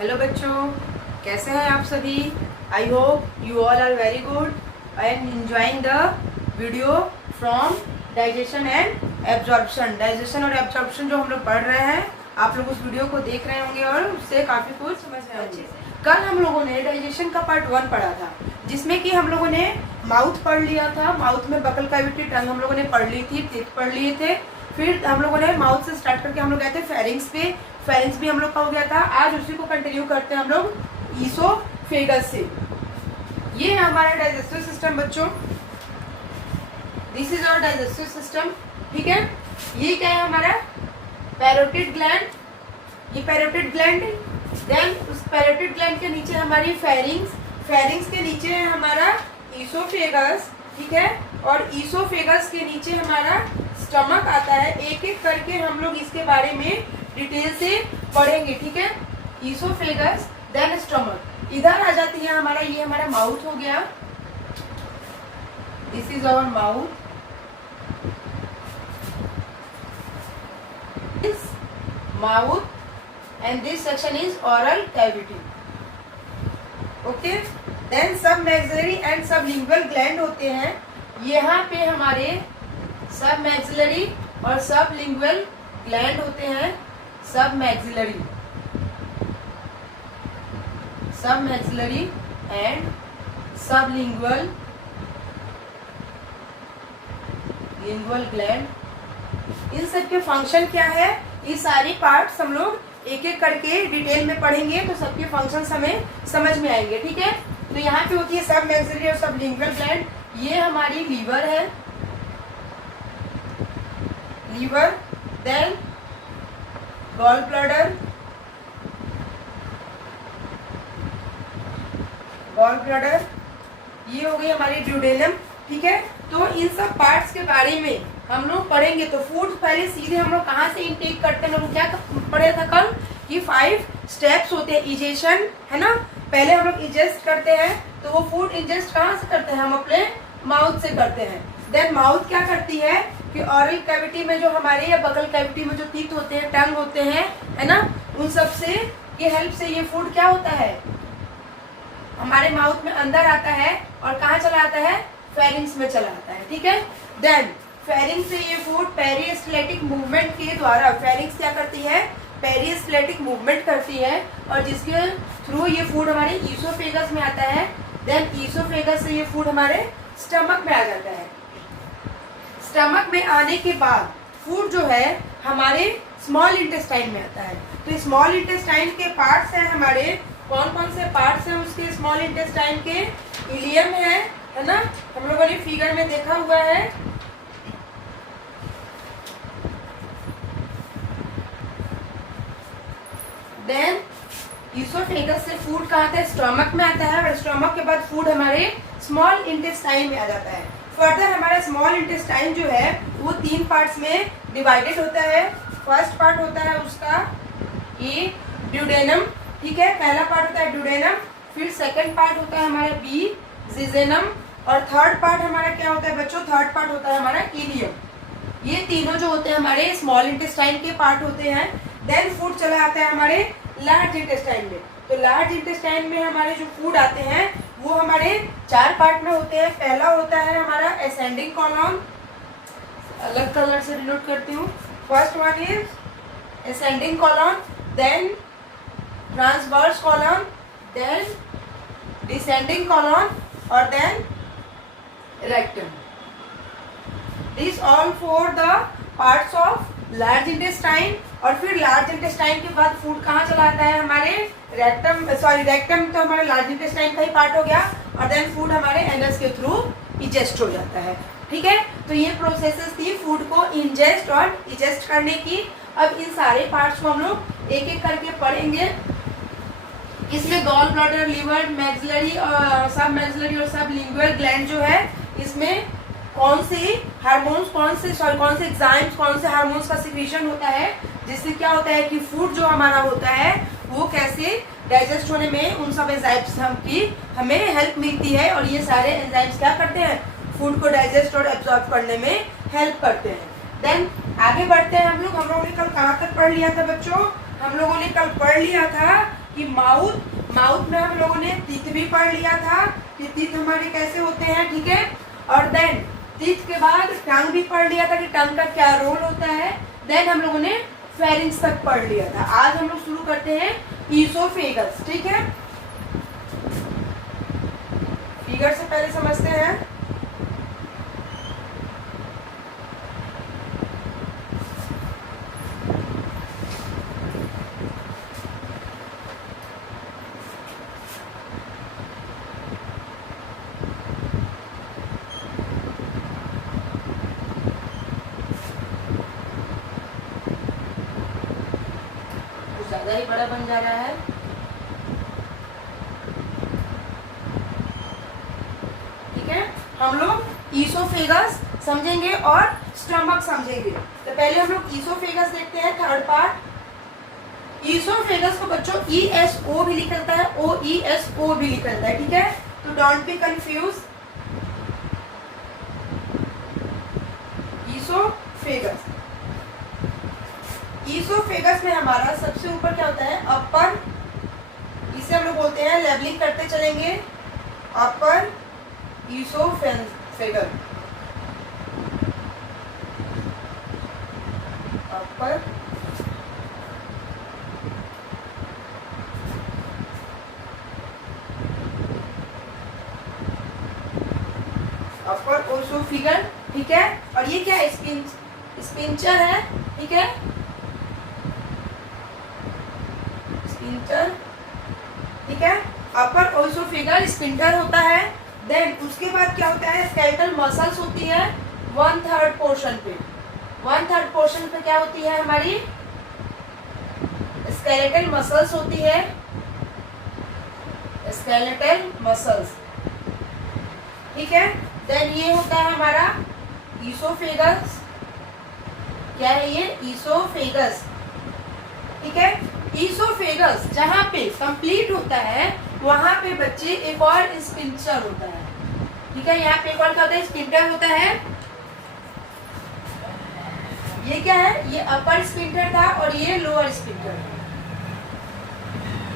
Hello बच्चों, कैसे हैं आप सभी। I hope you all are very good and enjoying the video from digestion and absorption. Digestion और एब्जॉर्प्शन जो हम लोग पढ़ रहे हैं, आप लोग उस वीडियो को देख रहे होंगे और उससे काफ़ी कुछ समझ रहे होंगे। कल हम लोगों ने डाइजेशन का पार्ट 1 पढ़ा था, जिसमें कि हम लोगों ने माउथ पढ़ लिया था। माउथ में बकल कैविटी, टंग हम लोगों ने पढ़ ली थी, टीथ पढ़ लिए थे। फिर हम लोगों ने माउथ से स्टार्ट करके हम लोग गए थे फेरिंग्स पे, फेरिंग्स भी हम लोग का हो गया था। आज उसी को कंटिन्यू करते हैं हम लोग ईसोफेगस से। ये है हमारा डाइजेस्टिव सिस्टम बच्चों, this is our digestive system. ठीक है, ये क्या है हमारा पैरोटिड ग्लैंड। ये पैरोटिड ग्लैंड, देन उस पैरोटिड ग्लैंड के नीचे हमारी फेरिंग्स, फेरिंग्स के नीचे है हमारा ईसोफेगस। ठीक है, और ईसोफेगस के नीचे हमारा स्टमक आता है। एक एक करके हम लोग इसके बारे में डिटेल से पढ़ेंगे। ठीक है, ईसोफेगस देन स्टमक। इधर आ जाती है हमारा, ये हमारा माउथ हो गया, this is our mouth, this mouth and this section is oral cavity. Okay, then sub maxillary and sub lingual gland होते हैं। यहाँ पे हमारे सब मैक्सिलरी और सब लिंगुअल ग्लैंड होते हैं। सब मैक्सिलरी, सब maxillary and sub lingual gland. इन सब के फंक्शन क्या है, ये सारी पार्ट्स हम लोग एक एक करके डिटेल में पढ़ेंगे तो सबके फंक्शंस हमें समझ में आएंगे। ठीक है, तो यहाँ पे होती है सब मैक्सिलरी और सब लिंगुअल ग्लैंड। ये हमारी लीवर है, liver, then gall bladder, gall bladder, ये हो गई हमारी ड्यूडेनम। ठीक है, तो इन सब पार्ट्स के बारे में हम लोग पढ़ेंगे। तो फूड पहले सीधे हम लोग कहाँ से इनटेक करते हैं, हम लोग क्या पढ़े था कल कि 5 स्टेप्स होते हैं। इजेशन है ना, पहले हम लोग इजेस्ट करते हैं, तो वो फूड इंजेस्ट कहाँ से करते हैं, हम अपने माउथ से करते हैं। देन माउथ क्या करती है कि ऑरल कैविटी में जो हमारे या बगल कैविटी में जो टीथ होते हैं, टंग होते हैं, है ना, उन सब से ये हेल्प से ये फूड क्या होता है हमारे माउथ में अंदर आता है और कहाँ चला आता है, फेरिंग्स में चला आता है। ठीक है, देन फेरिंग्स से ये फूड पेरिस्टलेटिक मूवमेंट के द्वारा, फेरिंग्स क्या करती है, पेरिस्टलेटिक मूवमेंट करती है और जिसके थ्रू ये फूड हमारे ईसोफेगस में आता है। देन ईसोफेगस से ये फूड हमारे स्टमक में आ जाता है। स्टमक में आने के बाद फूड जो है हमारे स्मॉल इंटेस्टाइन में आता है। तो स्मॉल इंटेस्टाइन के पार्ट्स हैं हमारे, कौन कौन से पार्ट्स हैं उसके स्मॉल इंटेस्टाइन के, इलियम है ना, हम लोगों ने फिगर में देखा हुआ है। देन ईसोफेगस से फूड कहाँ आता है, स्टमक में आता है और स्टमक के बाद फूड हमारे स्मॉल इंटेस्टाइन में आ जाता है। फर्दर हमारा स्मॉल इंटेस्टाइन जो है वो 3 पार्ट्स में डिवाइडेड होता है। फर्स्ट पार्ट होता है उसका ये ड्यूडेनम। ठीक है, पहला पार्ट होता है ड्यूडेनम, फिर सेकंड पार्ट होता है हमारा बी जिजेनम और थर्ड पार्ट हमारा क्या होता है बच्चों, थर्ड पार्ट होता है हमारा इलियम। ये तीनों जो होते हैं हमारे स्मॉल इंटेस्टाइन के पार्ट होते हैं। देन फूड चला आता है हमारे लार्ज इंटेस्टाइन में। तो लार्ज इंटेस्टाइन में हमारे जो फूड आते हैं वो हमारे 4 पार्ट में होते हैं। पहला होता है हमारा असेंडिंग कॉलम, अलग कलर से डिनोट करती हूँ। First one is ascending column, then transverse column, then descending column और then rectum. This all for the parts of large intestine. और फिर लार्ज इंटेस्टाइन के बाद फूड कहाँ चला आता है हमारे रेक्टम, सॉरी रेक्टम तो हमारे लार्ज इंटेस्टाइन का ही पार्ट हो गया और देन फूड हमारे एनस के थ्रू इजेस्ट हो जाता है। ठीक है, तो ये प्रोसेसेस थी फूड को इंजेस्ट और इजेस्ट करने की। अब इन सारे पार्ट्स को हम लोग एक एक करके पढ़ेंगे। इसमें गॉल ब्लैडर, लीवर, मैक्सिलरी और सब मैक्सिलरी और सब लिंगुअल ग्लैंड जो है, इसमें कौन से हार्मोन्स, कौन से एंजाइम्स, कौन से हार्मोन्स का सिक्रीशन होता है, जिससे क्या होता है कि फूड जो हमारा होता है वो कैसे डाइजेस्ट होने में उन सब एंजाइम्स की हमें हेल्प मिलती है। और ये सारे एंजाइम्स क्या करते हैं, फूड को डाइजेस्ट और एब्जॉर्ब करने में हेल्प करते हैं। देन आगे बढ़ते हैं हम लोग ने कल कहाँ तक पढ़ लिया था बच्चों, हम लोगों ने कल पढ़ लिया था कि माउथ में हम लोगों ने टीथ भी पढ़ लिया था कि टीथ हमारे कैसे होते हैं, ठीक है। और देन टीथ के बाद टंग भी पढ़ लिया था कि टंग का क्या रोल होता है। देन हम लोगों ने फेरिंग्स तक पढ़ लिया था। आज हम लोग शुरू करते हैं ईसोफेगस, ठीक है। फिगर से पहले समझते हैं। ज्यादा ही बड़ा बन जा रहा है। ठीक है, हम लोग ईसोफेगस समझेंगे और स्टमक समझेंगे। तो पहले हम लोग ईसोफेगस देखते हैं, थर्ड पार्ट। ईसोफेगस को बच्चों ESO भी लिखा जाता है, OESO भी लिखा जाता है, ठीक है। तो don't be confuse. Oesophagus, oesophagus में हमारा सबसे ऊपर क्या होता है, अपर, इसे हम लोग बोलते हैं, लेबलिंग करते चलेंगे, अपर ईसोफेगस, अपर अपर ओसोफिगर, ठीक है। और ये क्या है, स्पिंचर है, ठीक है, स्पिंचर, ठीक है। अपर ओसोफिगर स्पिंटर होता है। देन उसके बाद क्या होता है, स्केलेटल मसल्स होती है 1/3 पोर्शन पे। 1/3 पोर्शन पे क्या होती है हमारी, स्केलेटल मसल्स होती है, स्केलेटल मसल्स, ठीक है। देन ये होता है हमारा ईसोफेगस, क्या है ये, ईसोफेगस, ठीक है। ईसोफेगस जहाँ पे कंप्लीट होता है वहां पे बच्चे एक और स्पिंचर होता है, ठीक है। यहाँ पे एक और क्या होता है, स्पिंटर होता है। ये क्या है, ये अपर स्पिंटर था और ये लोअर स्पिंटर।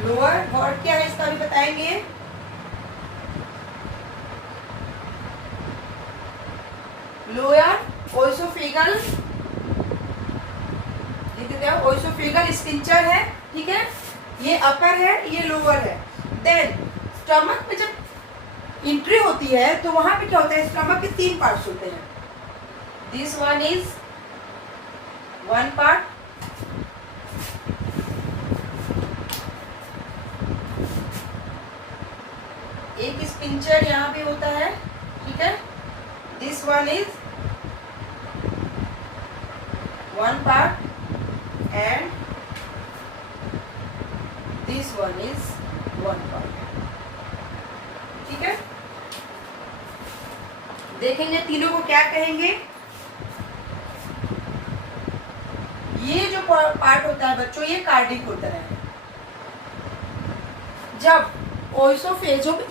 लोअर वर्ड क्या है इसका भी बताएंगे। लोअर ओसोफेगल, ओसोफेगल स्पिंचर है, ठीक है। ये अपर है, ये लोअर है। देन स्टमक में जब एंट्री होती है तो वहां पे क्या होता है, स्टमक के 3 पार्ट्स होते हैं। दिस वन इज 1 पार्ट, एक स्पिंचर यहाँ पे होता है, ठीक है। This one is 1 part and this one is 1 part, ठीक है। देखेंगे तीनों को क्या कहेंगे। ये जो पार्ट होता है बच्चों, ये कार्डिक होता है। जब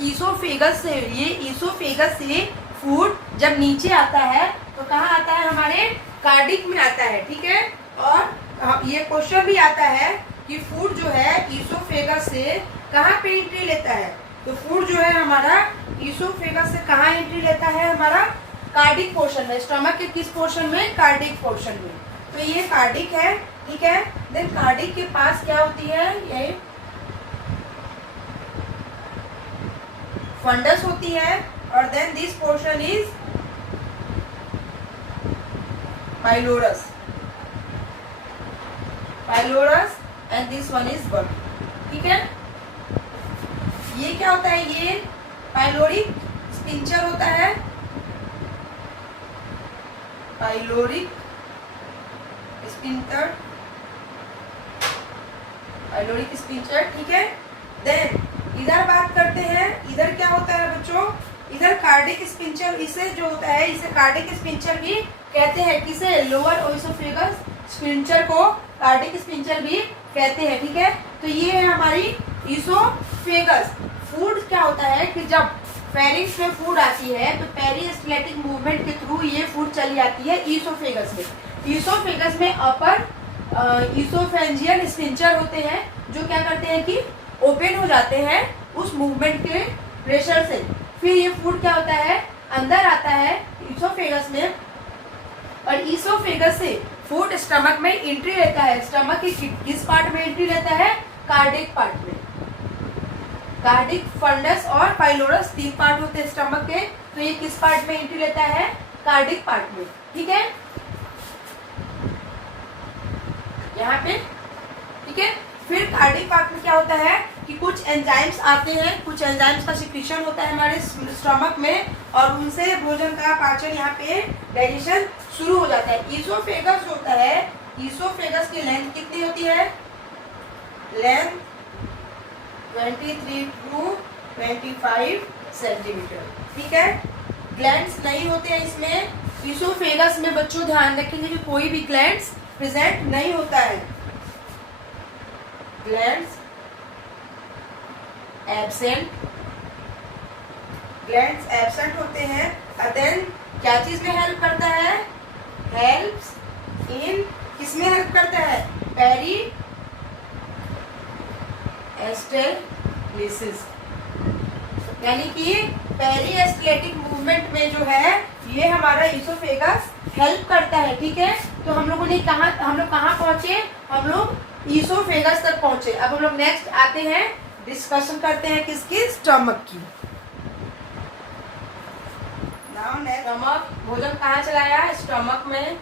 ईसोफेगस से, ये ईसोफेगस से फूड जब नीचे आता है तो कहाँ आता है, हमारे कार्डिक में आता है, ठीक है। और ये क्वेश्चन भी आता है कि फूड जो है ईसोफेगस से कहाँ पे एंट्री लेता है। तो फूड जो है हमारा ईसोफेगस से कहाँ एंट्री लेता है, हमारा कार्डिक पोर्शन में। स्टमक के किस पोर्शन में, कार्डिक पोर्शन में। तो ये कार्डिक है, ठीक है। देन कार्डिक के पास क्या होती है, ये फंडस होती है। और then this portion is pylorus, pylorus and this one is but, ठीक है। ये क्या होता है, ये पाइलोरिक स्पिंचर होता है, पाइलोरिक स्पिंचर, पाइलोरिक स्पिंचर, ठीक है। देन इधर बात करते हैं, इधर क्या होता है बच्चों, इधर कार्डिक स्पिंचर, इसे जो होता है इसे कार्डिक स्पिंचर भी कहते हैं। किसे, लोअर ओसोफेगस स्पिंचर को कार्डिक स्पिंचर भी कहते हैं, ठीक है। तो ये है हमारी ईसोफेगस। फूड क्या होता है कि जब फेरिंग्स में फूड आती है तो पेरिस्टलेटिक मूवमेंट के थ्रू ये फूड चली आती है ईसोफेगस में। ईसोफेगस में अपर ईसोफेंजियल स्पिंचर होते हैं जो क्या करते हैं कि ओपन हो जाते हैं उस मूवमेंट के प्रेशर से। फिर ये फूड क्या होता है, अंदर आता है ईसोफेगस में, और ईसोफेगस से फूड स्टमक में एंट्री लेता है। स्टमक के किस पार्ट में एंट्री लेता है, कार्डिक पार्ट में। कार्डिक, फंडस और पाइलोरस 3 पार्ट होते हैं स्टमक के, तो ये किस पार्ट में एंट्री लेता है, कार्डिक पार्ट में। ठीक है, यहाँ पे। ठीक है, फिर कार्डिक पार्ट में क्या होता है कि कुछ एंजाइम्स आते हैं, कुछ एंजाइम्स का सिक्रीशन होता है हमारे स्टमक में, और उनसे भोजन का पाचन यहाँ पे डाइजेशन शुरू हो जाता है। ईसोफेगस होता है, ईसोफेगस की लेंथ कितनी होती है, लेंथ 23 to 25 सेंटीमीटर। ठीक है, ग्लैंड्स नहीं होते हैं इसमें। ईसोफेगस में बच्चों ध्यान रखेंगे कि कोई भी ग्लैंड्स प्रेजेंट नहीं होता है, ग्लैंड्स एब्सेंट, ग्लैंड्स एब्सेंट होते हैं। देन क्या चीज में हेल्प करता है, हेल्प्स इन, किसमें हेल्प करता है, पेरी एस्टेलिसिस, यानी कि पेरीएस्टेलिटिक मूवमेंट में जो है ये हमारा ईसोफेगस हेल्प करता है। ठीक है, तो हम लोग कहाँ पहुंचे, हम लोग ईसोफेगस तक पहुंचे। अब हम लोग नेक्स्ट आते हैं, डिस्कशन करते हैं किसकी, स्टमक की। स्टमक, भोजन कहाँ चलाया, स्टमक में।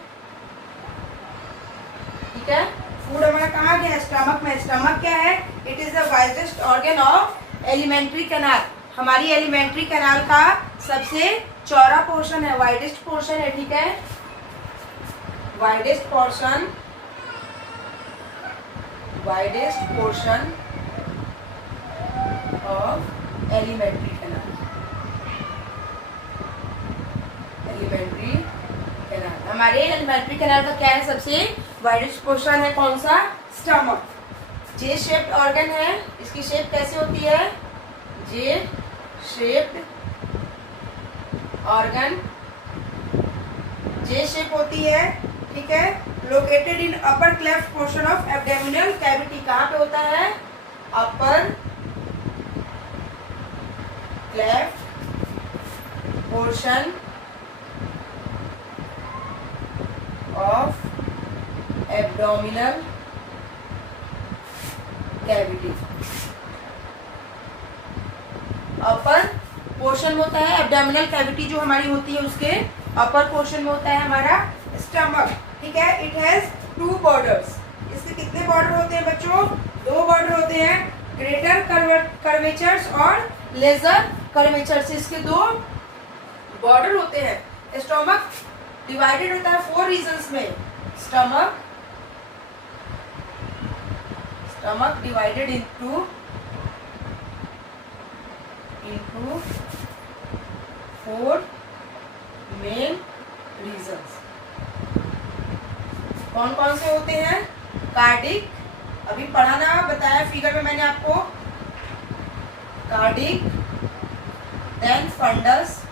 ठीक है, फूड हमारा कहाँ गया, स्टमक में। स्टमक क्या है, it is the widest organ of alimentary canal, हमारी एलिमेंट्री कैनाल का सबसे चौड़ा पोर्शन है, वाइडेस्ट पोर्शन है। ठीक है, widest portion of alimentary canal, alimentary canal, हमारे एलिमेंट्री कैनाल का क्या है, सबसे वाइडेस्ट पोर्शन है, कौन सा, स्टमक। जे शेप्ड ऑर्गन है, इसकी शेप कैसे होती है, J shaped organ, J shape होती है। ठीक है, located in upper cleft portion of abdominal cavity, कहाँ पे होता है, upper cleft portion of abdominal cavity. Upper portion होता है, एब्डोमिनल कैविटी जो हमारी होती है उसके अपर पोर्शन में होता है हमारा स्टमक। ठीक है, इट हैज 2 बॉर्डर्स, इसके कितने बॉर्डर होते हैं बच्चों, 2 बॉर्डर होते हैं, ग्रेटर कर्वेचर्स और लेजर कर्वेचर्स, इसके 2 बॉर्डर होते हैं। स्टमक डिवाइडेड होता है 4 रीजन्स में, stomach divided into 4 main regions. कौन कौन से होते हैं, कार्डिक, अभी पढ़ाना बताया फिगर में मैंने आपको, cardiac, then fundus,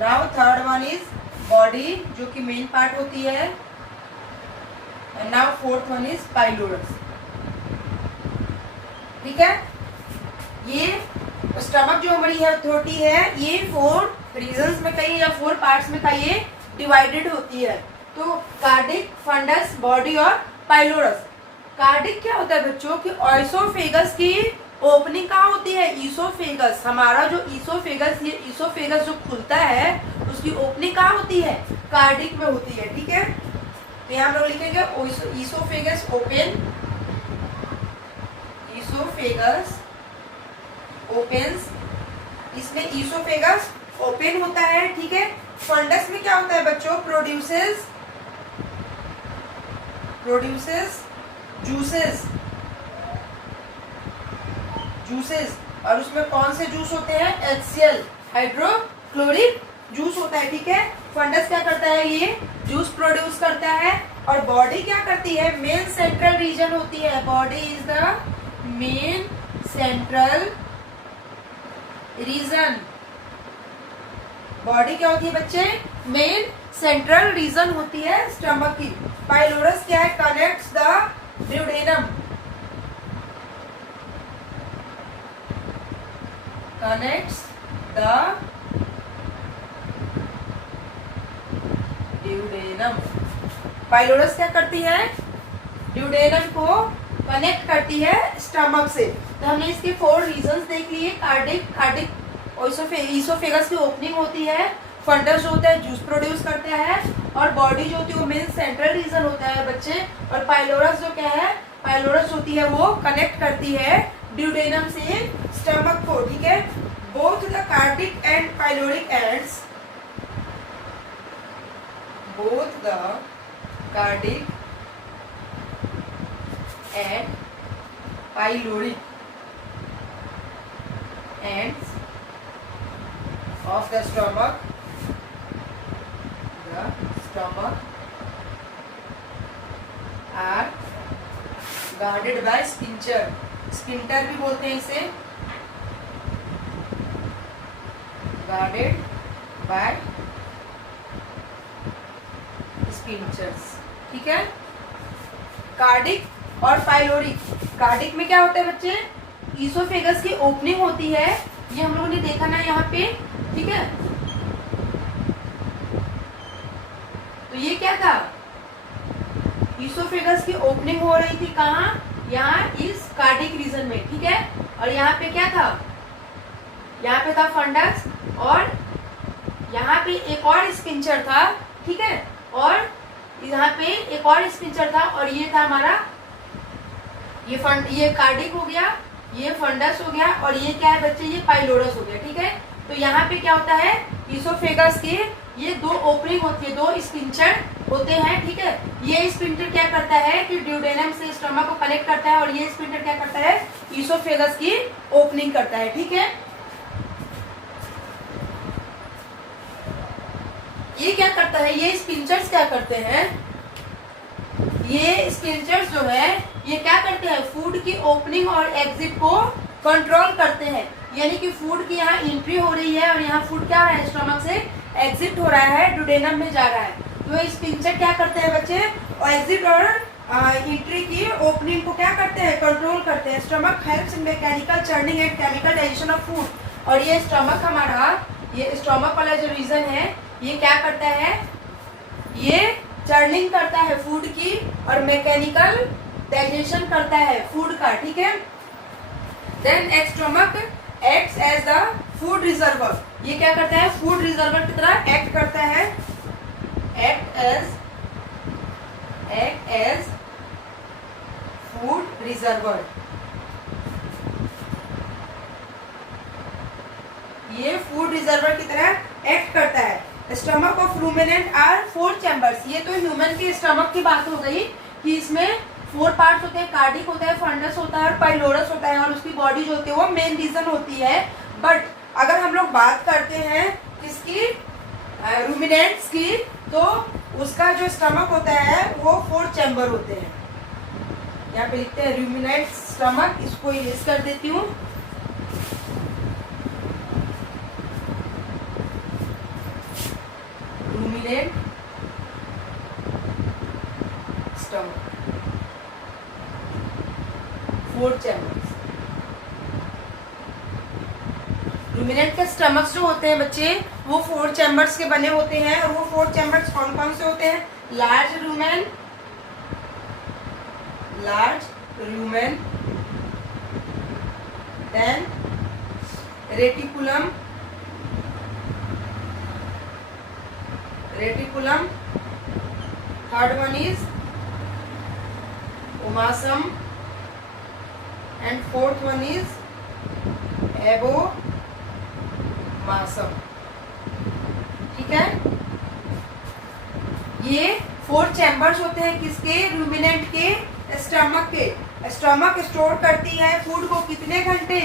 now third one is body जो कि मेन पार्ट होती है, and now fourth one is pylorus. ठीक है, ये स्टमक जो हमारी होती है ये 4 रीजन्स में कहीं या 4 पार्ट्स में कहीं ये डिवाइडेड होती है। तो कार्डिक, फंडस, बॉडी और पाइलोरस। कार्डिक क्या होता है बच्चों कि ईसोफेगस की ओपनिंग कहाँ होती है, ईसोफेगस, हमारा जो ईसोफेगस, ये ईसोफेगस जो खुलता है उसकी ओपनिंग कहाँ होती है, कार्डिक में होती है। ठीक है, तो यहाँ हम लोग लिखेंगे ईसोफेगस ओपन, ईसोफेगस ओपन्स, इसमें ईसोफेगस ओपन होता है। ठीक है, फंडस में क्या होता है बच्चों, प्रोड्यूसेस जूसेस, और उसमें कौन से जूस होते हैं, HCl, हाइड्रोक्लोरिक जूस होता है। ठीक है, फंडस क्या करता है, ये जूस प्रोड्यूस करता है। और बॉडी क्या करती है, मेन सेंट्रल रीजन होती है, body is the main central region. Body क्या होती है बच्चे, मेन सेंट्रल रीजन होती है स्टमक की। पाइलोरस क्या है, connects the duodenum, connects the duodenum. Pylorus क्या करती है? ड्यूडेनम को कनेक्ट करती है स्टमक से। तो हमने इसके 4 रीजंस देख लिए। कार्डिक ईसोफेगस की ओपनिंग होती है, फंडस जो होता है जूस प्रोड्यूस करता है, और बॉडी जो होती है वो मेन सेंट्रल रीजन होता है बच्चे। और पाइलोरस जो क्या है? पाइलोरस होती है वो कनेक्ट करती है ड्यूडेनम से स्टमक को, ठीक है। Both the cardiac and pyloric ends, both the cardiac and pyloric ends of the stomach are guarded by sphincter। Sphincter भी बोलते हैं इसे, guarded by sphincters, ठीक है। कार्डिक और पाइलोरिक। कार्डिक में क्या होता है बच्चे? ईसोफेगस की ओपनिंग होती है, ये हम लोगों ने देखा ना यहाँ पे, ठीक है। तो ये क्या था? ईसोफेगस की ओपनिंग हो रही थी कहाँ? यहाँ इस कार्डिक रीजन में, ठीक है। और यहाँ पे क्या था? यहाँ पे था फंडस, और यहाँ पे एक और स्पिंचर था, ठीक है। और यहाँ पे एक और स्पिंचर था, और ये था हमारा ये कार्डिक हो गया, ये फंडस हो गया, और ये क्या है बच्चे? ये पाइलोरस हो गया, ठीक है। तो यहाँ पे क्या होता है? ईसोफेगस के ये 2 ओपनिंग होती है, 2 स्पिंचर होते हैं, ठीक है। ये स्पिंटर क्या करता है कि ड्यूडेनम से स्टमक को कनेक्ट करता है, और ये स्पिंटर क्या करता है? ईसोफेगस की ओपनिंग करता है, ठीक है। ये क्या करता है? ये स्पिंचर्स क्या करते हैं? ये स्पिंचर्स जो है ये क्या करते हैं? फूड की ओपनिंग और एग्जिट को कंट्रोल करते हैं। यानी कि फूड की यहाँ एंट्री हो रही है, और यहाँ फूड क्या हो रहा है? स्टमक से एग्जिट हो रहा है, ड्यूडेनम में जा रहा है। तो ये स्पिंचर क्या करते हैं बच्चे? और एग्जिट और एंट्री की ओपनिंग को क्या करते हैं? कंट्रोल करते हैं। Stomach helps in mechanical churning and chemical digestion of food. और ये स्टमक हमारा, ये स्टमक वाला जो रीजन है, ये क्या करता है? ये चर्निंग करता है फूड की, और मैकेनिकल डाइजेशन करता है फूड का, ठीक है। Then stomach acts as the food reservoir. ये क्या करता है? फूड रिजर्वर की तरह एक्ट करता है, एक्ट एज फूड रिजर्वर। ये फूड रिजर्वर की तरह एक्ट करता है। Stomach of ruminant are 4 chambers. ये तो ह्यूमन के स्टमक की बात हो गई कि इसमें 4 पार्ट्स होते हैं, कार्डिक होता है, फंडस होता है और पाइलोरस होता है, और उसकी बॉडी जो होती है वो मेन रीजन होती है। बट अगर हम लोग बात करते हैं किसकी? रूमिनेंट्स की, तो उसका जो स्टमक होता है वो 4 चैम्बर होते हैं। यहाँ पे लिखते हैं रूमिनेंट स्टमक, इसको इरेज कर देती हूँ। Ruminant stomach 4 chambers. रूमिनेंट के स्टमक्स जो होते हैं बच्चे वो 4 चैम्बर्स के बने होते हैं। और वो 4 चैम्बर्स कौन कौन से होते हैं? Large rumen, then reticulum, third one is omasum, and fourth one is abomasum, ठीक है। ये 4 चैम्बर्स होते हैं किसके? रूमिनेंट के स्टमक के। स्टमक स्टोर करती है फूड को कितने घंटे?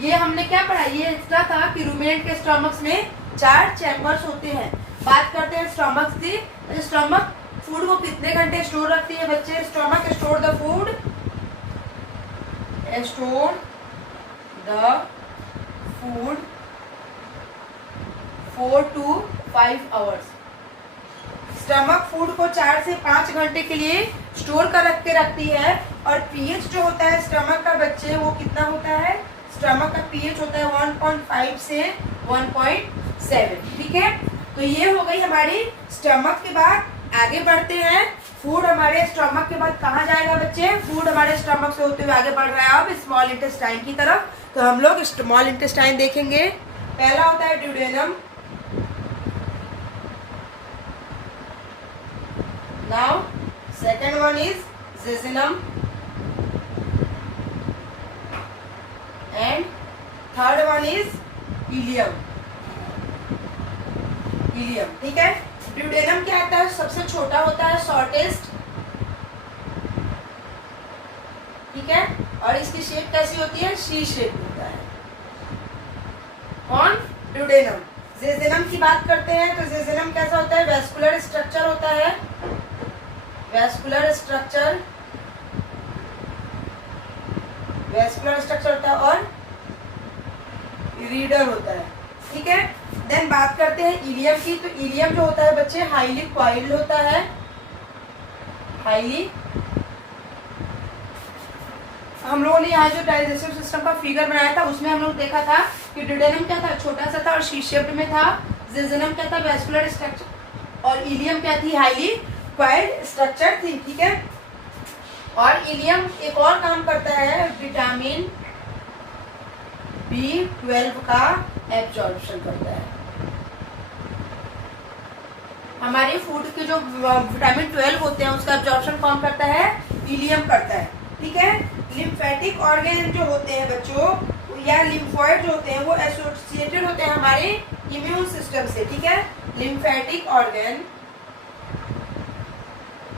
ये हमने क्या पढ़ा? ये एक्स्ट्रा था कि रूमिनेंट के स्टमक्स में 4 चैम्बर्स होते हैं। बात करते हैं स्टमक्स की। स्टमक फूड को कितने घंटे स्टोर रखती है बच्चे? Stomach store the food 4 to 5 hours. Stomach food को 4 से 5 घंटे के लिए स्टोर कर रख के रखती है। और पीएच जो होता है स्टमक का बच्चे वो कितना होता है? स्टमक का पीएच होता है 1.5 से 1.7, ठीक है। तो ये हो गई हमारी स्टमक। के बाद आगे बढ़ते हैं। फूड हमारे स्टमक के बाद कहाँ जाएगा बच्चे? फूड हमारे स्टमक से होते हुए आगे बढ़ रहा है अब स्मॉल इंटेस्टाइन की तरफ। तो हम लोग स्मॉल इंटेस्टाइन देखेंगे। पहला होता है duodenum. Now second one is jejunum and third one is ileum. Ileum, ठीक है। ड्यूडेनम क्या आता है? सबसे छोटा होता है, शॉर्टेस्ट, ठीक है। और इसकी शेप कैसी होती है? सी शेप होता है। कौन? ड्यूडेनम। जेजुनम की बात करते हैं तो जेजुनम कैसा होता है? वेस्कुलर स्ट्रक्चर होता है, वेस्कुलर स्ट्रक्चर, वेस्कुलर स्ट्रक्चर होता है और रीडर होता है, ठीक है। देन बात करते हैं इलियम की। तो इलियम जो होता है बच्चे हाईली कॉइल्ड होता है, हाईली। हम लोगों ने यहाँ जो डाइजेस्टिव सिस्टम का फिगर बनाया था उसमें हम लोग देखा था कि ड्यूडेनम क्या था? छोटा सा था और शी शेप्ड में था। जेजुनम क्या था? Vascular structure. और इलियम क्या थी? हाईली कॉइल्ड स्ट्रक्चर थी, ठीक है। और इलियम एक और काम करता है, विटामिन B12 का एब्जॉर्प्शन करता है। हमारे फूड के जो विटामिन 12 होते हैं उसका एब्जॉर्प्शन कौन करता है? इलियम करता है, ठीक है। लिम्फेटिक ऑर्गन जो होते हैं बच्चों या लिम्फॉइड जो होते हैं वो एसोसिएटेड होते हैं हमारे इम्यून सिस्टम से, ठीक है। Lymphatic organ,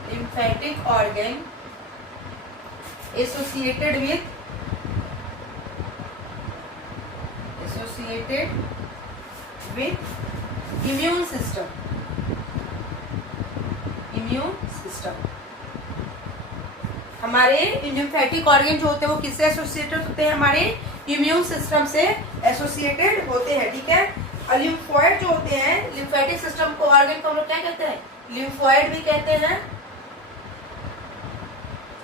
lymphatic organ associated with immune system, immune system. हमारे लिम्फेटिक ऑर्गन जो होते हैं वो किससे एसोसिएटेड होते हैं? हमारे इम्यून सिस्टम से एसोसिएटेड होते हैं, ठीक है। और लिम्फॉइड जो होते हैं, लिम्फेटिक सिस्टम को ऑर्गन को हम लोग क्या कहते हैं? लिम्फॉइड भी कहते हैं।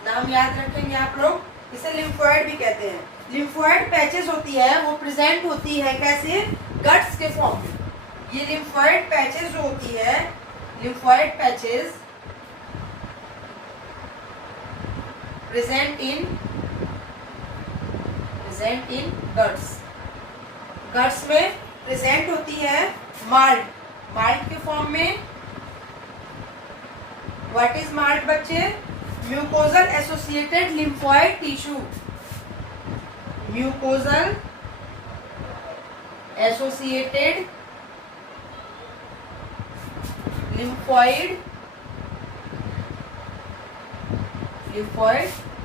नाम याद रखेंगे आप लोग, इसे लिम्फॉइड भी कहते हैं। लिम्फॉइड पैचेस होती है वो प्रेजेंट होती है कैसे? गट्स के फॉर्म में। ये लिम्फॉइड पैचेस जो होती है, lymphoid patches present in guts. Guts में प्रेजेंट होती है माल्ट, माल्ट के फॉर्म में। व्हाट इज माल्ट बच्चे? Mucosal associated lymphoid tissue, mucosal associated lymphoid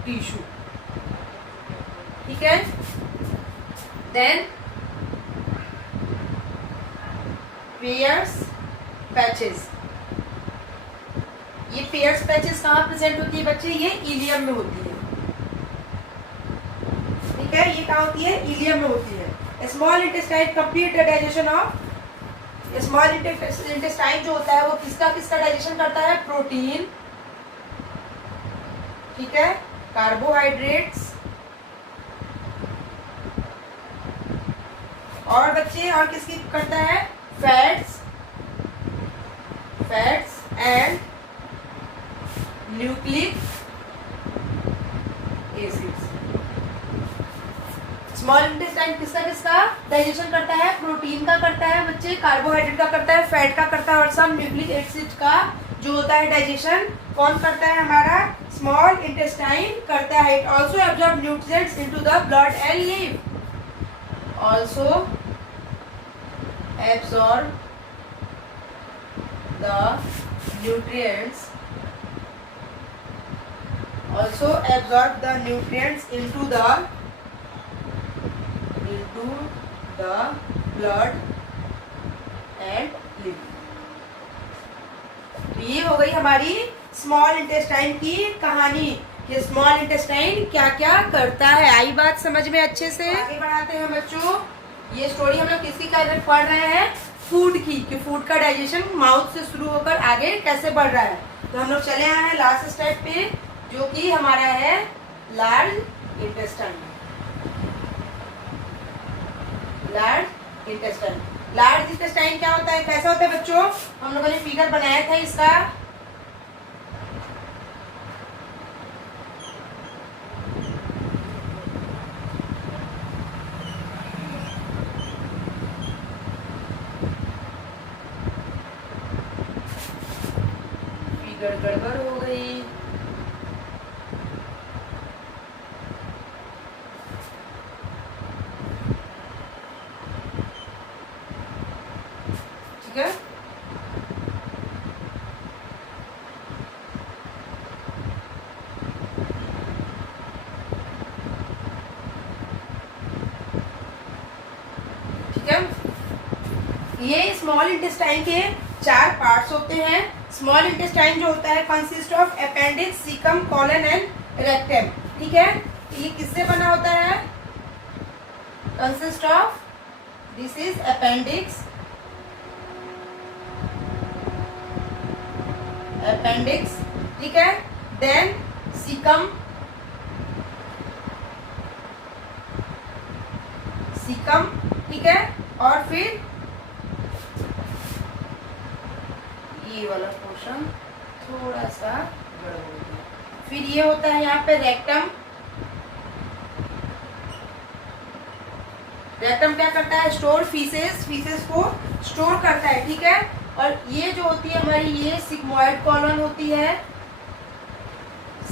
tissue, ठीक है। Then Peyer's patches. ये पेयर्स पैचेस कहाँ प्रेजेंट होती है बच्चे? ये इलियम में होती है, ठीक है। ये कहाँ होती है? इलियम में होती है। Small intestine complete digestion of, small intestine जो होता है वो किसका किसका डाइजेशन करता है? प्रोटीन, ठीक है, कार्बोहाइड्रेट्स और बच्चे और किसकी करता है? Fats, fats and nucleic acids. Small intestine किसका किसका डाइजेशन करता है? प्रोटीन का करता है बच्चे, कार्बोहाइड्रेट का करता है, फैट का करता है और सब न्यूक्लिक एसिड का जो होता है डाइजेशन कौन करता है? हमारा स्मॉल इंटेस्टाइन करता है। It also absorb nutrients into the blood and leave. Also absorb the nutrients, also absorb the nutrients into the blood and liver। तो ये हो गई हमारी स्मॉल इंटेस्टाइन की कहानी कि स्मॉल इंटेस्टाइन क्या क्या करता है। आई बात समझ में अच्छे से? आगे बढ़ाते हैं बच्चों। ये स्टोरी हम लोग किसकी पढ़ रहे हैं? फूड की, कि फूड का डाइजेशन माउथ से शुरू होकर आगे कैसे बढ़ रहा है। तो हम लोग चले आए हैं लास्ट स्टेप पे जो कि हमारा है large intestine. Large intestine. Large intestine क्या होता है, कैसा होता है बच्चों, हम लोगों ने फिगर बनाया था इसका, फिगर गड़बड़ हो गई। ठीक है, ठीक है। ये स्मॉल इंटेस्टाइन के 4 पार्ट्स होते हैं। स्मॉल इंटेस्टाइन जो होता है consist of appendix, caecum, colon and rectum. ठीक है, ये किससे बना होता है, consist of, this is appendix, appendix, ठीक है, देन सीकम, सीकम, ठीक है, और फिर ये वाला पोर्शन थोड़ा सा गड़बड़ हो गया, फिर ये होता है यहाँ पे रेक्टम। रेक्टम क्या करता है, स्टोर फीसेस, फीसेस को स्टोर करता है। ठीक है, और ये जो होती है हमारी, ये सिग्मोइड कॉलन होती है,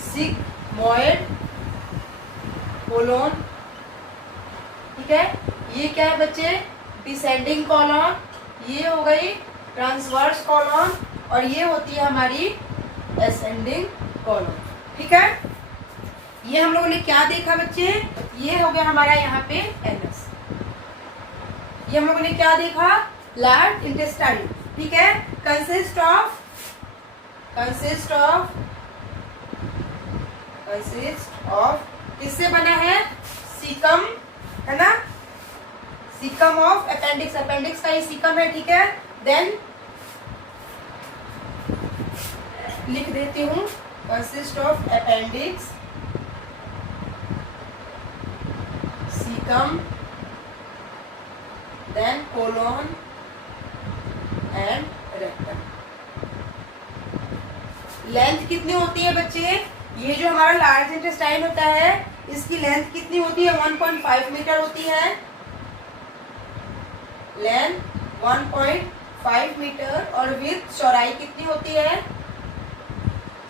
सिग्मोइड कोलोन। ठीक है, ये क्या है बच्चे, डिसेंडिंग कॉलन, ये हो गई ट्रांसवर्स कॉलन, और ये होती है हमारी असेंडिंग कॉलन। ठीक है, ये हम लोगों ने क्या देखा बच्चे, ये हो गया हमारा यहाँ पे एनस। ये हम लोगों ने क्या देखा, लार्ज इंटेस्टाइन। ठीक है, consist of, consist of, consist of, किससे बना है, सीकम, है ना, सीकम ऑफ अपेंडिक्स, अपेंडिक्स का ये सीकम है। ठीक है, देन लिख देती हूँ, consist of appendix, caecum, then colon and rectum. Length कितनी होती है बच्चे, ये जो हमारा लार्ज इंटेस्टाइन होता है इसकी लेंथ कितनी होती है, 1.5 मीटर होती है, लेंथ 1.5 मीटर, और विड्थ, चौड़ाई कितनी होती है,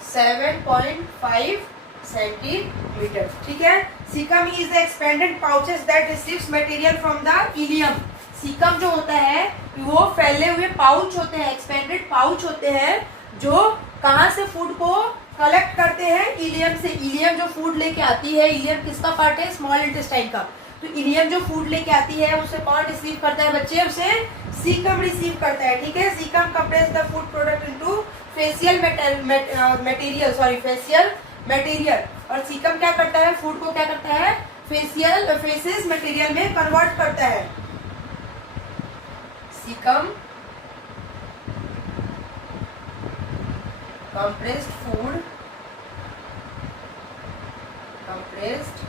7.5 सेंटीमीटर। ठीक है, caecum is the expanded pouches that receives material from the ilium. Caecum जो होता है वो फैले हुए पाउच होते हैं, एक्सपेंडेड पाउच होते हैं, जो कहाँ से फूड को कलेक्ट करते हैं, इलियम से। इलियम जो फूड लेके आती है, इलियम किसका पार्ट है, स्मॉल इंटेस्टाइन का, तो इलियम जो फूड लेके आती है उसे कौन रिसीव करता है बच्चे, उसे सीकम रिसीव करता है। ठीक है, caecum compress the food product into facial material, sorry facial material, और सीकम क्या करता है, फूड को क्या करता है, फेशियल फेसेस मटेरियल में कन्वर्ट करता है। Caecum compressed food, compressed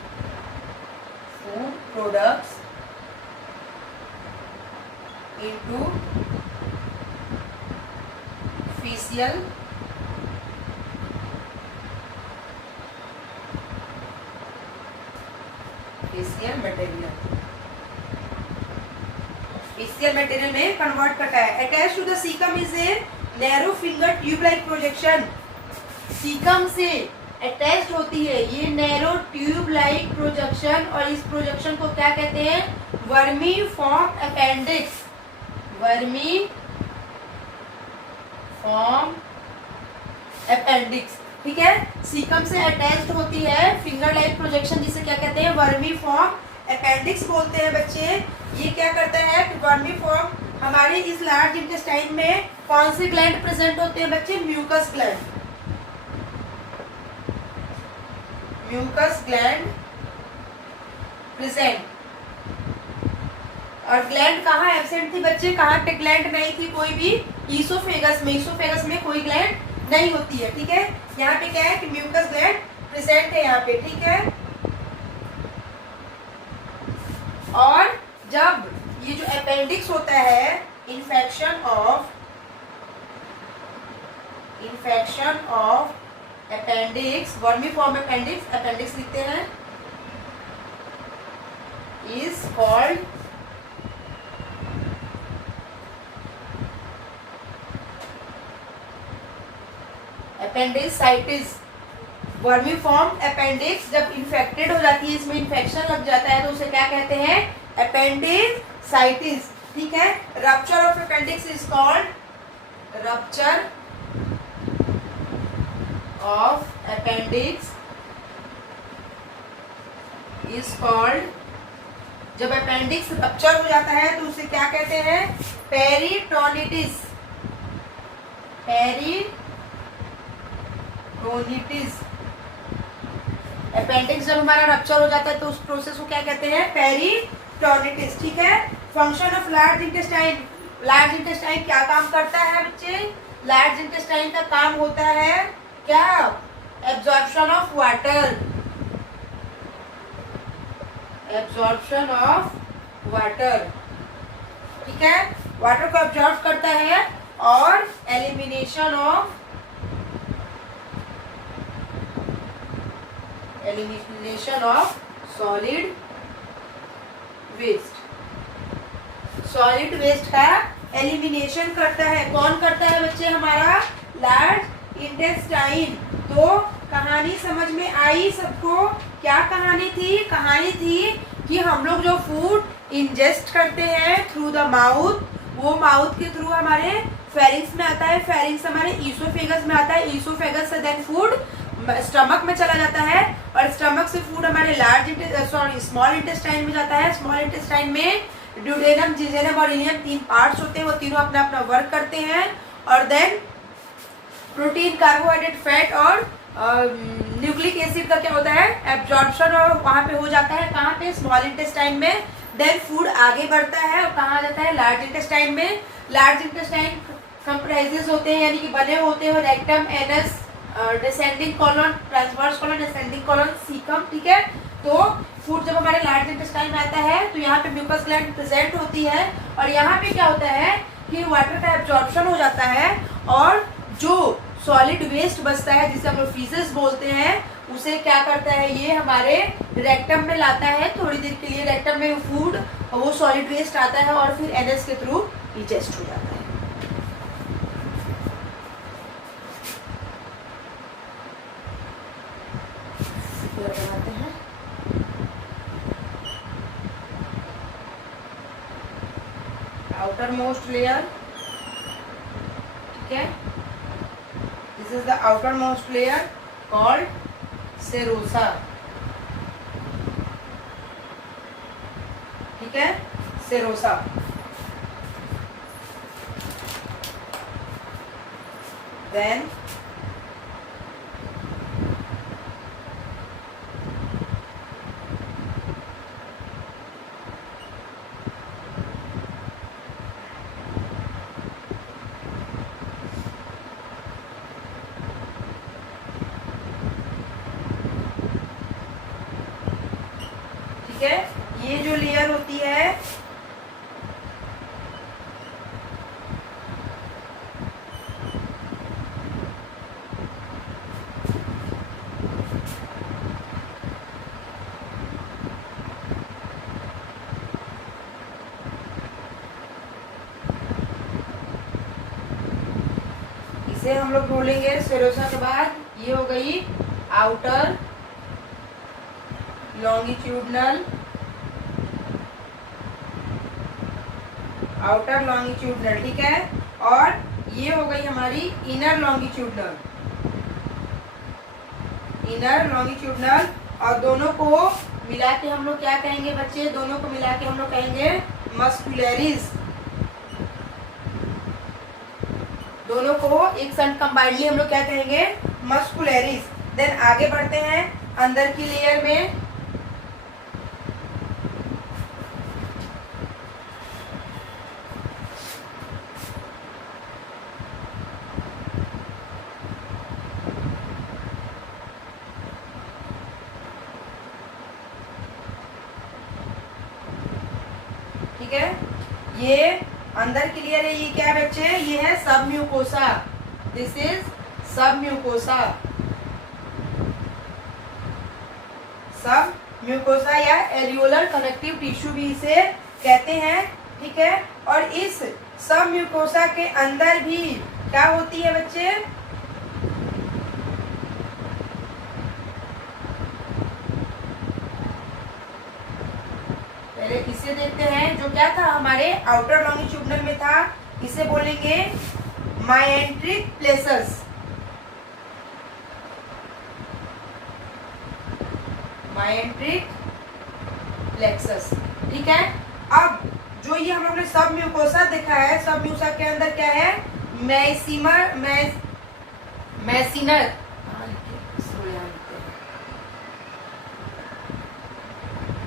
food products into facial material, facial material में कन्वर्ट करता है। Attach to the caecum is a narrow finger tube like projection. Caecum से अटैच्ड होती है ये नैरो ट्यूब लाइक प्रोजेक्शन, और इस प्रोजेक्शन को क्या कहते हैं, vermi form appendix, vermi form appendix. ठीक है, सीकम से अटैच्ड होती है फिंगर लाइक प्रोजेक्शन, जिसे क्या कहते हैं, वर्मी फॉर्म अपेंडिक्स बोलते हैं बच्चे। ये क्या करता है कि वर्मी फॉर्म, हमारे इस लार्ज इंटेस्टाइन में कौन से ग्लैंड प्रेजेंट होते हैं बच्चे, mucus gland, mucus gland present. और ग्लैंड कहाँ एब्सेंट थी बच्चे, कहाँ पे ग्लैंड नहीं थी कोई भी, ईसोफेगस में, ईसोफेगस में कोई ग्लैंड नहीं होती है। ठीक है, यहाँ पे क्या है कि म्यूकस ग्लैंड प्रेजेंट है यहाँ पे। ठीक है, और जब ये जो अपेंडिक्स होता है, infection of appendix, vermi form appendix लिखते हैं, is called appendicitis. Vermi form appendix जब इन्फेक्टेड हो जाती है, इसमें इन्फेक्शन लग जाता है, तो उसे क्या कहते हैं? अपेंडिसाइटिस। ठीक है। Rupture of appendix is called rupture of appendix is called, जब अपेंडिक्स रप्चर हो जाता है तो उसे क्या कहते हैं? पेरिटोनिटिस। अपेंडिक्स जब हमारा रप्चर हो जाता है तो उस प्रोसेस को क्या कहते हैं? पेरिटोनिटिस। ठीक है। Function of large intestine, large intestine क्या काम करता है बच्चे? लार्ज इंटेस्टाइन का काम होता है क्या? Absorption of water, absorption of water. ठीक है। वाटर को एब्जॉर्ब करता है और elimination of solid waste. Solid waste का एलिमिनेशन करता है। कौन करता है बच्चे? हमारा लार्ज इंटेस्टाइन। तो कहानी समझ में आई सबको? क्या कहानी थी? कहानी थी कि हम लोग जो फूड इंजेस्ट करते हैं थ्रू द माउथ, वो माउथ के थ्रू हमारे फेरिंग्स में आता है, फेरिंग्स हमारे ईसोफेगस में आता है, ईसोफेगस से देन फूड स्टमक में चला जाता है, और स्टमक से फूड हमारे स्मॉल इंटेस्टाइन में जाता है। स्मॉल इंटेस्टाइन में ड्यूडेनम, जिजेनम और इलियम 3 पार्ट्स होते हैं, वो तीनों अपना अपना वर्क करते हैं। और देन प्रोटीन, कार्बोहाइड्रेट, फैट और न्यूक्लिक एसिड का क्या होता है? एब्जॉर्प्शन, और वहां पे हो जाता है। कहाँ पे? स्मॉल इंटेस्टाइन में। देन फूड आगे बढ़ता है और कहाँ जाता है? लार्ज इंटेस्टाइन में। लार्ज इंटेस्टाइन कंप्राइजेस होते हैं, यानी कि बने होते हैं rectum, anus, descending colon, transverse colon, descending colon, caecum. ठीक है। तो फूड जब हमारे लार्ज इंटेस्टाइन में आता है तो यहाँ पे म्यूकस ग्लैंड प्रेजेंट होती है, और यहाँ पे क्या होता है कि वाटर का एब्जॉर्प्शन हो जाता है, और जो सॉलिड वेस्ट बचता है जिसे हम लोग फीसेस बोलते हैं, उसे क्या करता है? ये हमारे रेक्टम में लाता है। थोड़ी देर के लिए रेक्टम में फूड, वो सॉलिड वेस्ट आता है और फिर एनएस के थ्रू इजेस्ट हो जाता है। बनाते हैं आउटर मोस्ट लेयर। ठीक है। This is the outermost layer called serosa. ठीक है। सेरोसा। देन ठीक है। ये जो लेयर होती है इसे हम लोग बोलेंगे सेरोसा के बाद। ये हो गई आउटर लॉन्गिट्यूडनल, आउटर लॉन्गिट्यूडनल। ठीक है। और ये हो गई हमारी इनर लॉन्गिट्यूडनल, इनर लॉन्गिट्यूडनल। और दोनों को मिला के हम लोग क्या कहेंगे बच्चे? दोनों को मिला के हम लोग कहेंगे मस्कुलरिस। दोनों को एक साथ कंबाइनली हम लोग क्या कहेंगे? मस्कुलरिस। देन आगे बढ़ते हैं अंदर की लेयर में। ठीक है। ये अंदर की लेयर है, ये क्या है बच्चे, ये है sub mucosa, this is sub mucosa, sub mucosa या एरियोलर कनेक्टिव टिश्यू भी इसे कहते हैं, ठीक है। और इस सब म्यूकोसा के अंदर भी क्या होती है बच्चे, पहले इसे देखते हैं, जो क्या था हमारे आउटर लॉन्गिट्यूडनल में था, इसे बोलेंगे माइएंट्रिक प्लेसेस, माइएंट्रिक प्लेक्सस, ठीक है। अब जो ये हम लोग ने सब म्यूकोसा देखा है, सब म्यूकोसा के अंदर क्या है, मैसिमर मैसिनर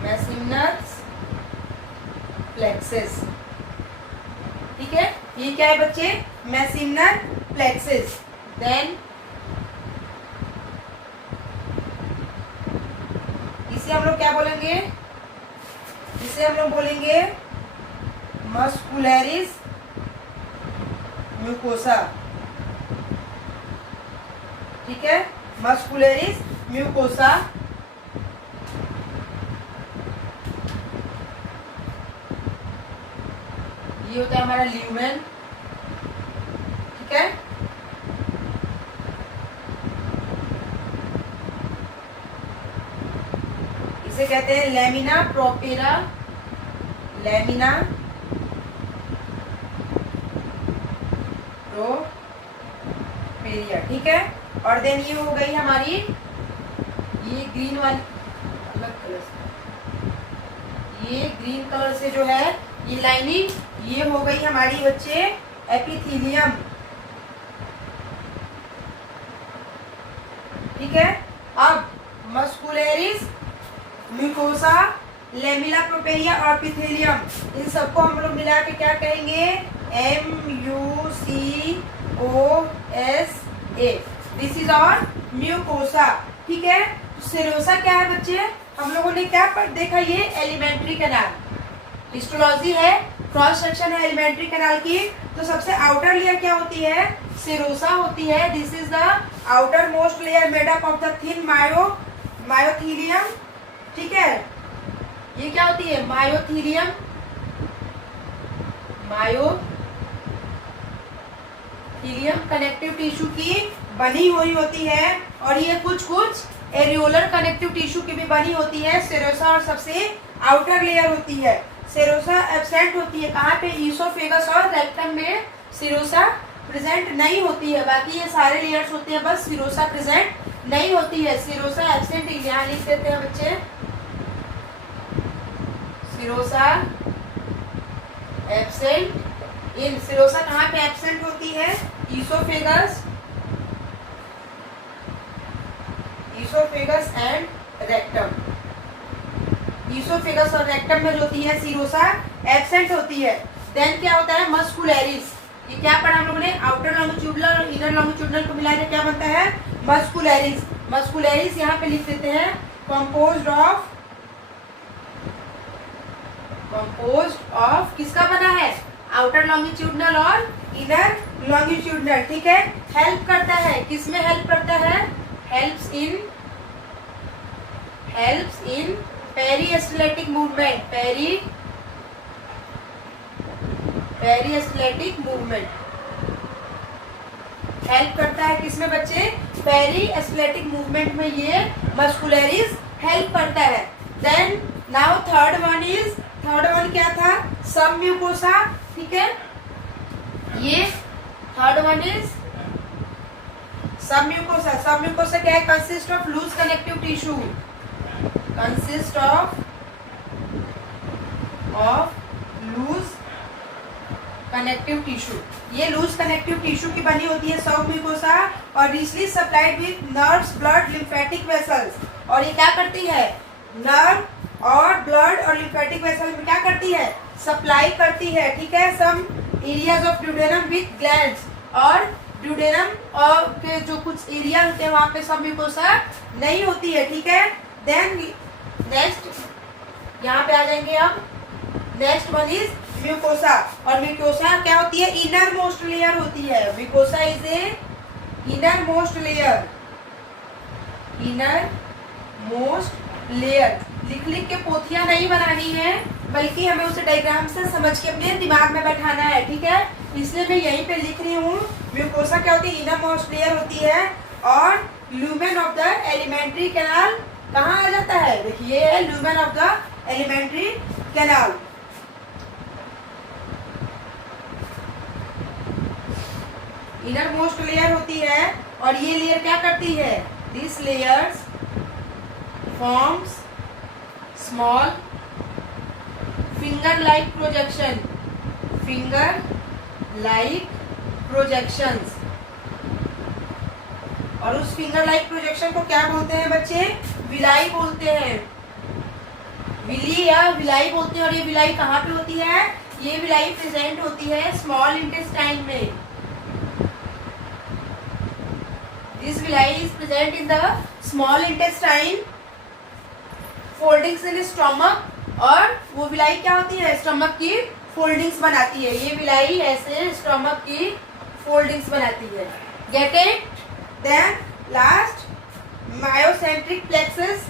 मैसिनस प्लेक्सिस, ठीक है। ये क्या है बच्चे, मैसिनर प्लेक्सिस। देन इसे हम लोग क्या बोलेंगे, इसे हम लोग बोलेंगे मस्कुलरिस म्यूकोसा, ठीक है, मस्कुलरिस म्यूकोसा। ये होता है हमारा ल्यूमेन, ठीक है। इसे कहते हैं लेमिना प्रोपेरा, लेमिना प्रोपेरिया, ठीक है। और देन ये हो गई हमारी, ये ग्रीन वाली अलग कलर से, ये ग्रीन कलर से जो है ये लाइनिंग, ये हो गई हमारी बच्चे एपिथेलियम, ठीक है। अब मस्कुलरिस म्यूकोसा, लेमिना प्रोपेरिया और एपिथेलियम, इन सबको हम लोग मिला के क्या कहेंगे, MUCOSA, this is our mucosa, ठीक है। सेरोसा क्या है बच्चे, हम लोगों ने क्या पर देखा, ये एलिमेंट्री कैनाल, हिस्टोलॉजी है, क्रॉस सेक्शन है एलिमेंट्री कैनाल की। तो सबसे आउटर लेयर क्या होती है, सेरोसा होती है, this is the outermost layer made up of the thin mesothelium, ठीक है। ये क्या होती है, मायोथीलियम, मायोथीलियम कनेक्टिव टिश्यू की बनी हुई होती है, और ये कुछ कुछ एरियोलर कनेक्टिव टिश्यू की भी बनी होती है। सेरोसा और सबसे आउटर लेयर होती है, सेरोसा एब्सेंट होती है, कहाँ पे, ईसोफेगस और रेक्टम में सिरोसा प्रेजेंट नहीं होती है, बाकी ये सारे लेयर्स होते हैं, बस सिरोसा प्रेजेंट नहीं होती है। सिरोसा एब्सेंट यहाँ लिख देते हैं बच्चे, सिरोसा एब्सेंट इन, सिरोसा कहाँ पे एब्सेंट होती है, oesophagus, oesophagus and rectum, oesophagus और रेक्टम में जो होती है सिरोसा एब्सेंट होती है। देन क्या होता है, मस्कुलरिस, ये क्या पढ़ा हम लोगों ने, आउटर लॉन्गिट्यूडनल और इनर लॉन्गिट्यूडनल को मिला के क्या बनता है, मस्कुलरिस। मस्कुलरिस यहाँ पे लिख देते हैं, कंपोज्ड ऑफ किसका बना है, आउटर लॉन्गिट्यूडनल और इनर लॉन्गिट्यूडनल, ठीक है। हेल्प करता है, किसमें हेल्प करता है, helps in peristaltic movement, peristaltic movement help करता है, किसमें बच्चे, पेरिस्टेलेटिक मूवमेंट में ये मस्कुलरिस हेल्प करता है। देन नाउ थर्ड वन क्या था, सब म्यूकोसा, ठीक है। ये third one is sub mucosa. Sub mucosa क्या है, consist of loose connective tissue, consist of loose connective tissue, ये लूज कनेक्टिव टिश्यू की बनी होती है सब म्यूकोसा, और richly supplied with nerves, blood, lymphatic vessels. और ये क्या करती है, नर्व और ब्लड और लिम्फेटिक वेसल में क्या करती है, सप्लाई करती है, ठीक है। Some areas of duodenum with glands, और ड्यूडेनम और के जो कुछ एरिया होते हैं वहां पे सब म्यूकोसा नहीं होती है, ठीक है। देन नेक्स्ट यहाँ पे आ जाएंगे हम, नेक्स्ट वन इज म्यूकोसा। और म्यूकोसा क्या होती है? इनर मोस्ट लेयर होती है। Mucosa is a inner most layer, inner most layer. लिख लिख के पोथियां नहीं बनानी है, बल्कि हमें उसे डायग्राम से समझ के अपने दिमाग में बैठाना है, ठीक है? इसलिए मैं यहीं पे लिख रही हूँ। म्यूकोसा क्या होती है? इनर मोस्ट लेयर होती है। और lumen of the alimentary canal कहाँ आ जाता है? देखिए ये है lumen of the alimentary canal. Inner most layer होती है और ये लेयर क्या करती है? This layers forms small finger like projection, finger like projections. और उस फिंगर लाइक प्रोजेक्शन को क्या बोलते हैं बच्चे? विलाई बोलते हैं। विली या विलाई बोलते हैं। और ये विलाई कहाँ पे होती है? ये विलाई प्रेजेंट होती है स्मॉल इंटेस्टाइन में। This villi is present in the small intestine, foldings in stomach, और वो विलाई क्या होती है? स्टमक की फोल्डिंग्स बनाती है। ये विलाई ऐसे स्टमक की फोल्डिंग्स बनाती है। Get it? Then last myenteric plexus,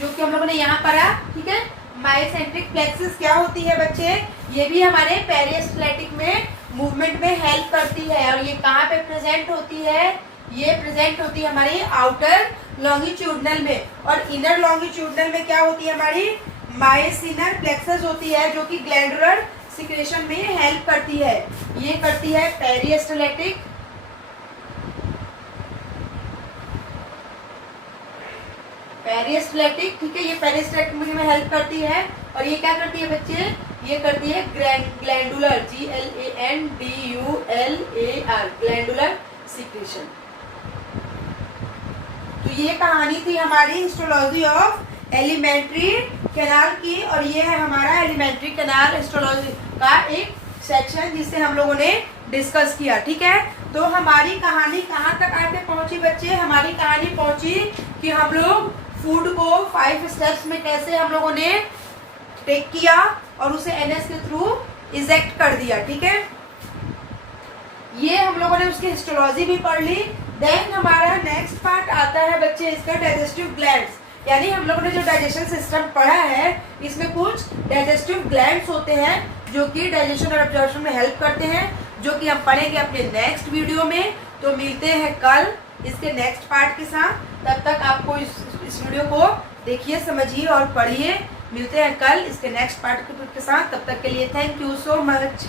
जो कि हम लोगों ने यहाँ पढ़ा, ठीक है? मायोसेंट्रिक प्लेक्सस क्या होती है बच्चे? ये भी हमारे पेरिस्टैटिक में मूवमेंट में हेल्प करती है। और ये कहाँ पे प्रेजेंट होती है? ये प्रेजेंट होती है हमारी आउटर लॉन्गिट्यूडनल में। और इनर लॉन्गिट्यूडनल में क्या होती है? हमारी मायोसिनर प्लेक्सस होती है, जो कि ग्लैंडुलर सिक्रेशन में हेल्प करती है। ये करती है पेरिस्टैटिक, पेरिस्टैटिक, ठीक है? ये पेरिस्टैटिक में हेल्प करती है। और ये क्या करती है बच्चे? ये करती है ग्लैंडुलर, GLANDULAR, ग्लैंडुलर सिक्रेशन। तो ये कहानी थी हमारी हिस्टोलॉजी ऑफ एलिमेंट्री कैनाल की। और ये है हमारा एलिमेंट्री कैनाल हिस्टोलॉजी का एक सेक्शन, जिसे हम लोगों ने डिस्कस किया, ठीक है? तो हमारी कहानी कहाँ तक आके पहुंची बच्चे? हमारी कहानी पहुंची कि हम लोग फूड को 5 स्टेप्स में कैसे हम लोगों ने टेक किया और उसे NS के थ्रू इजेक्ट कर दिया, ठीक है? ये हम लोगों ने उसकी हिस्टोलॉजी भी पढ़ ली। देन हमारा नेक्स्ट पार्ट आता है बच्चे इसका डाइजेस्टिव ग्लैंड्स। यानी हम लोगों ने जो डाइजेशन सिस्टम पढ़ा है, इसमें कुछ डाइजेस्टिव ग्लैंड्स होते हैं जो कि डाइजेशन और एब्जॉर्प्शन में हेल्प करते हैं, जो कि हम पढ़ेंगे अपने नेक्स्ट वीडियो में। तो मिलते हैं कल इसके नेक्स्ट पार्ट के साथ। तब तक आपको इस वीडियो को देखिए, समझिए और पढ़िए। मिलते हैं कल इसके नेक्स्ट पार्ट के साथ। तब तक के लिए थैंक यू सो मच।